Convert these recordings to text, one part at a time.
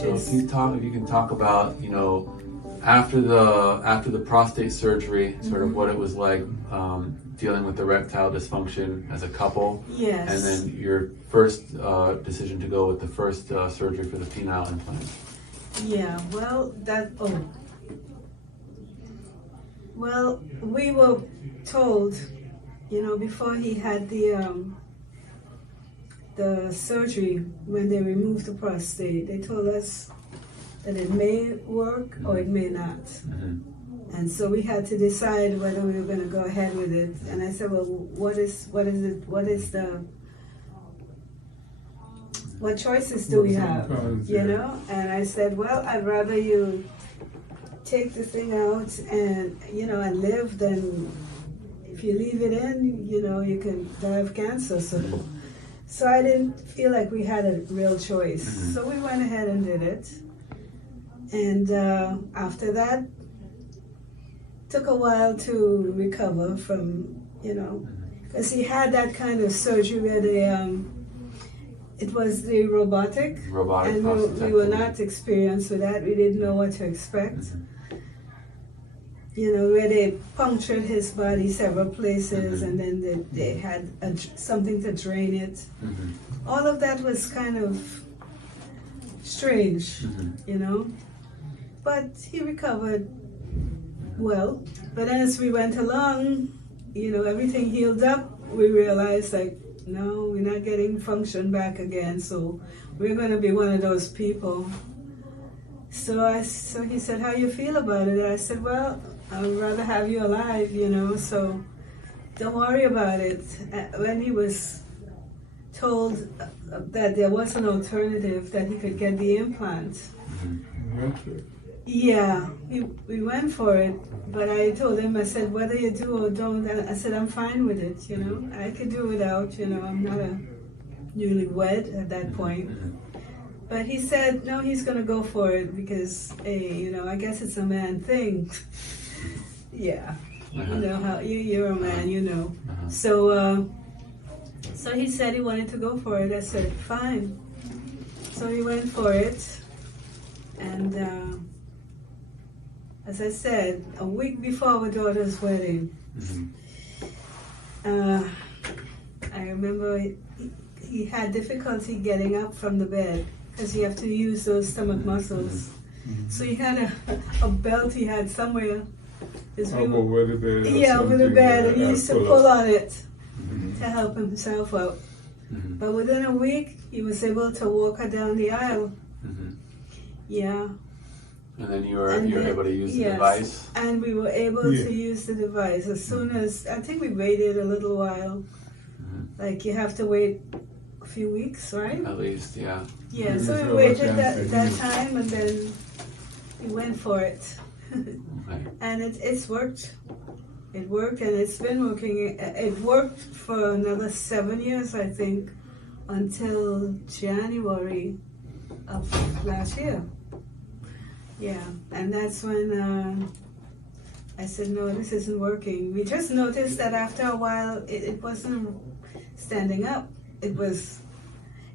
So if you can talk about, after the prostate surgery, sort of what it was like dealing with erectile dysfunction as a couple. Yes. And then your first decision to go with the first surgery for the penile implant. Yeah, well, we were told, before he had the surgery, when they removed the prostate, they told us that it may work or it may not. Mm-hmm. And so we had to decide whether we were going to go ahead with it. And I said, well, what choices do we have? And I said, well, I'd rather you take the thing out and live than if you leave it in, you can die of cancer. So I didn't feel like we had a real choice. Mm-hmm. So we went ahead and did it. And after that, took a while to recover from, because he had that kind of surgery where it was the robotic and we were not experienced with that. We didn't know what to expect. Mm-hmm. Where they punctured his body several places, and then they had something to drain it. Mm-hmm. All of that was kind of strange, but he recovered well. But as we went along, everything healed up, we realized no, we're not getting function back again, so we're going to be one of those people. So he said, how you feel about it? And I said, well, I'd rather have you alive, so don't worry about it. When he was told that there was an alternative, that he could get the implant, yeah, we went for it. But I told him, I said, whether you do or don't, I said, I'm fine with it, I could do without, I'm not a newlywed at that point. But he said, no, he's going to go for it because, hey, I guess it's a man thing. Yeah. How you're a man, So he said he wanted to go for it. I said, fine. So he went for it. And as I said, a week before our daughter's wedding, I remember he had difficulty getting up from the bed because you have to use those stomach muscles. So he had a belt he had somewhere. Over the bed. Yeah, over the bed, and he used to pull on it to help himself out. But within a week, he was able to walk her down the aisle. Yeah. And then you were able to use the device? And we were able to use the device as soon as, I think we waited a little while. Like you have to wait a few weeks, right? At least, yeah. Yeah, so we waited that time and then we went for it. Okay. And it's worked. It worked and it's been working. It worked for another 7 years, I think, until January of last year. Yeah, and that's when I said, no, this isn't working. We just noticed that after a while, it wasn't standing up. It was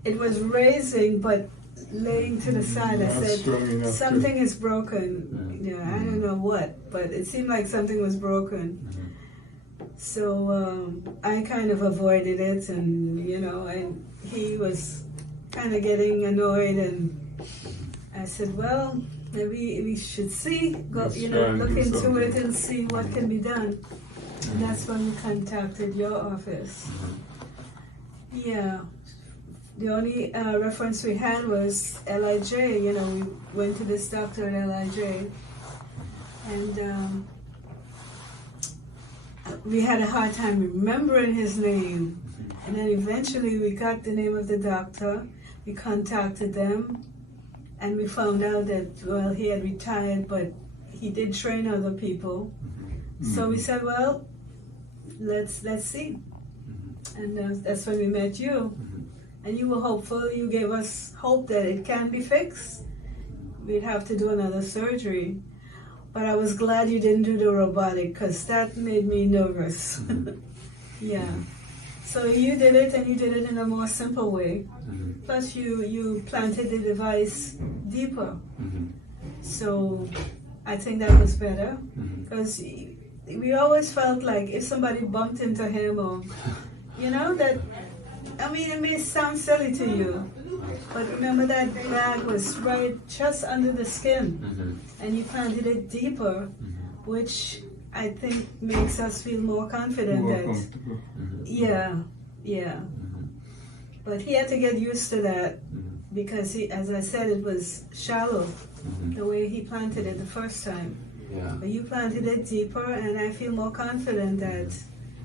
raising, but laying to the side. I said, something is broken. Yeah, I don't know what, but it seemed like something was broken. So I kind of avoided it, and and he was kind of getting annoyed, and I said, well, maybe we should look into it and see what can be done. And that's when we contacted your office. Yeah. The only reference we had was LIJ. We went to this doctor at LIJ, and we had a hard time remembering his name. And then eventually we got the name of the doctor. We contacted them, and we found out that, well, he had retired, but he did train other people. So we said, well, let's see. And that's when we met you. And you were hopeful. You gave us hope that it can be fixed. We'd have to do another surgery. But I was glad you didn't do the robotic, because that made me nervous. Yeah. So you did it, and you did it in a more simple way. Mm-hmm. Plus, you planted the device deeper. Mm-hmm. So I think that was better, Mm-hmm. because we always felt like if somebody bumped into him, or that. I mean, it may sound silly to you, but remember that bag was right just under the skin, Mm-hmm. and you planted it deeper, Mm-hmm. which I think makes us feel more confident More that, comfortable. Mm-hmm. yeah. Mm-hmm. But he had to get used to that, Mm-hmm. because as I said, it was shallow, Mm-hmm. the way he planted it the first time. Yeah. But you planted it deeper, and I feel more confident that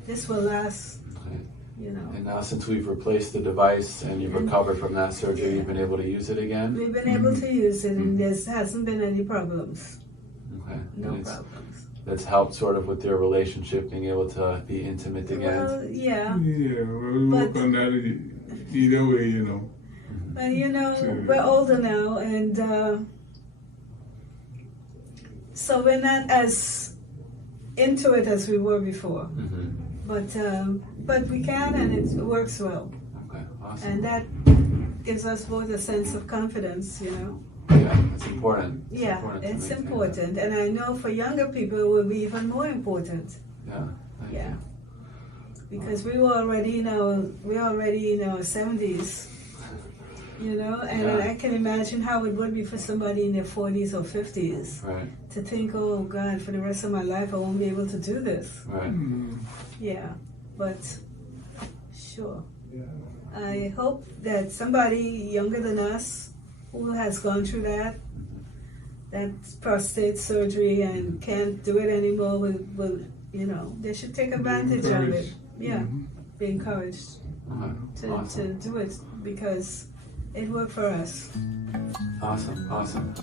this will last, Okay. And now since we've replaced the device and you've recovered from that surgery, you've been able to use it again? We've been able to use it, and there hasn't been any problems. Okay. No And problems. that's helped sort of with your relationship, being able to be intimate again? Well, yeah. Yeah, well, we work But- on that either way, But Sure. we're older now, and so we're not as into it as we were before. Mm-hmm. But we can, and it works well. Okay, awesome. And that gives us both a sense of confidence, Yeah, it's important. Yeah, to it's maintain important. And I know for younger people it will be even more important. that. Yeah, thank Yeah. you. Because we're already in our 70s, and Yeah. I can imagine how it would be for somebody in their 40s or 50s Right, to think, oh God, for the rest of my life I won't be able to do this. right. Yeah, but sure. Yeah. I hope that somebody younger than us who has gone through that prostate surgery and can't do it anymore will they should take advantage of it. Yeah, be encouraged Okay, awesome. to do it, because it worked for us. Awesome.